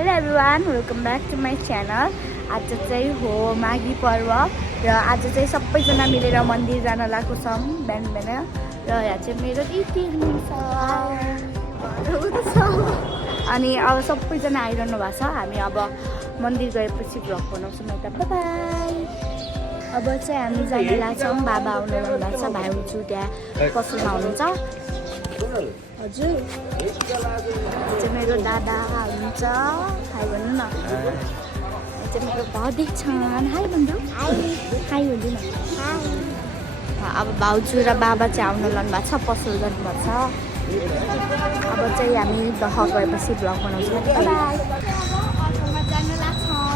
Hello everyone, welcome back to my channel. आज चाहिँ हो माघी पर्व र आज चाहिँ सबैजना मिलेर मन्दिर जान लागेको छौँ बिहान बिहान। र यहाँ चाहिँ मेरो दिदी हुनुहुन्छ अनि अब सबैजना आइरहनु भएको छ। हामी अब मन्दिर गएपछि भ्लग बनाउँछौँ। यता बाई। अब चाहिँ हामी जान लाग्छौँ। बाबा आउनु भएको छ, भाइ हुन्छु त्यहाँ पसलमा हुनुहुन्छ। हजुर चाहिँ मेरो दादा हुनुहुन्छ, हाई भन्नु न। चाहिँ मेरो भाउजू छन्, हाई भन्नु, हाई भन्नु न। अब भाउजू र बाबा चाहिँ आउनु लानु भएको छ, पसल जानुभएको छ। अब चाहिँ हामी दह गएपछि भ्लग बनाउँछौँ। बाई। पसलमा जान लाग्छौँ।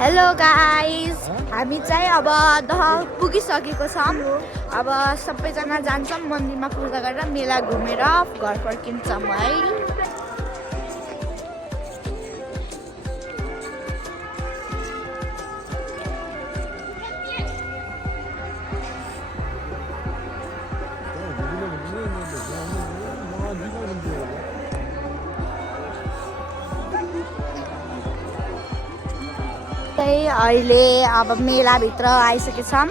हेलो गाइस, हामी चाहिँ अब दह पुगिसकेको छौँ। अब सबैजना जान्छौँ मन्दिरमा पूजा गरेर, मेला घुमेर घर फर्किन्छौँ है। अहिले अब मेलाभित्र आइसकेछौँ।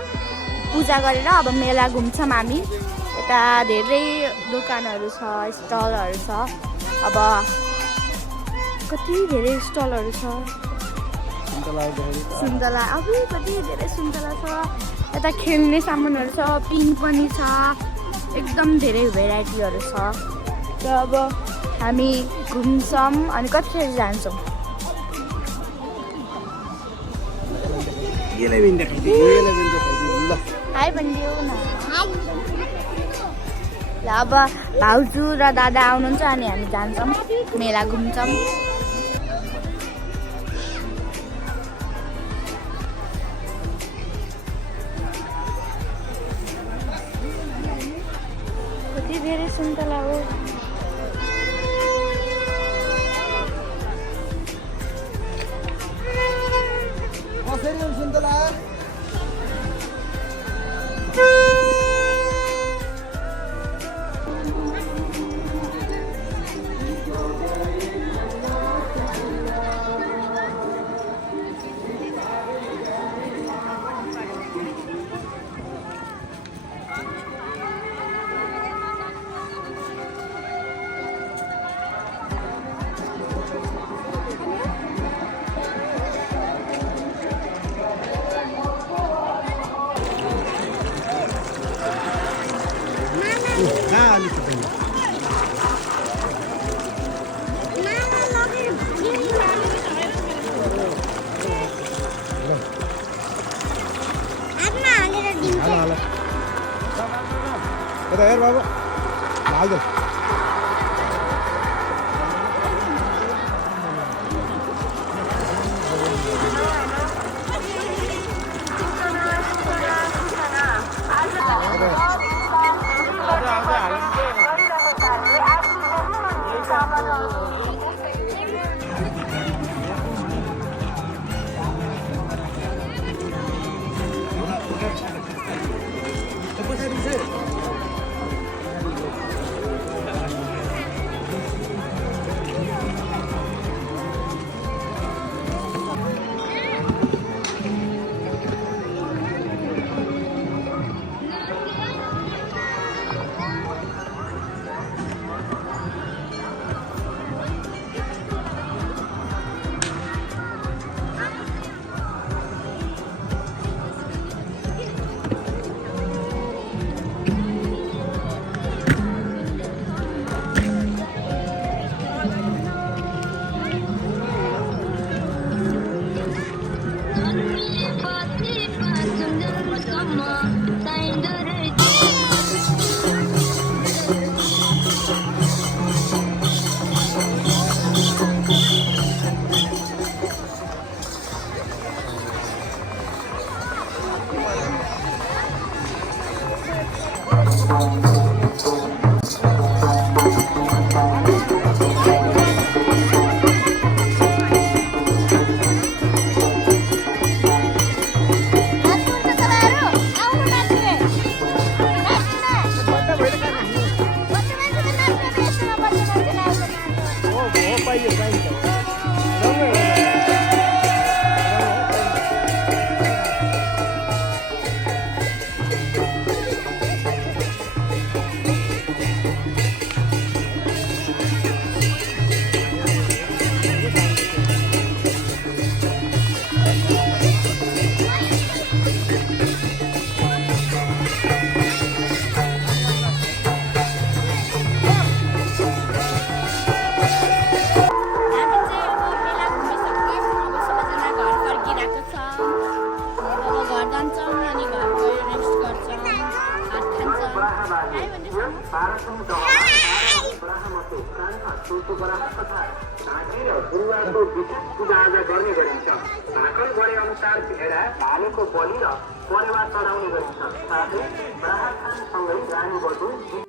पूजा गरेर अब मेला घुम्छौँ हामी। यता धेरै दोकानहरू छ, स्टलहरू छ। अब कति धेरै स्टलहरू छ। सुन्तला अब कति धेरै सुन्तला छ। यता खेल्ने सामानहरू छ, पिङ पनि छ, एकदम धेरै भेराइटीहरू छ। र अब हामी घुम्छौँ अनि कतिखेर जान्छौँ। हाई भनिदियो न। ल अब भाउजू र दादा आउनुहुन्छ अनि हामी जान्छौँ मेला घुम्छौँ। कति धेरै सुन्तला हो। सुन्तला हेर बाबा हाल्दो। भाकल गरे अनुसार भेडा भालेको बलि र परेवा चढाउने गरिन्छ साथै ब्राह्मणसँगै रानी बटु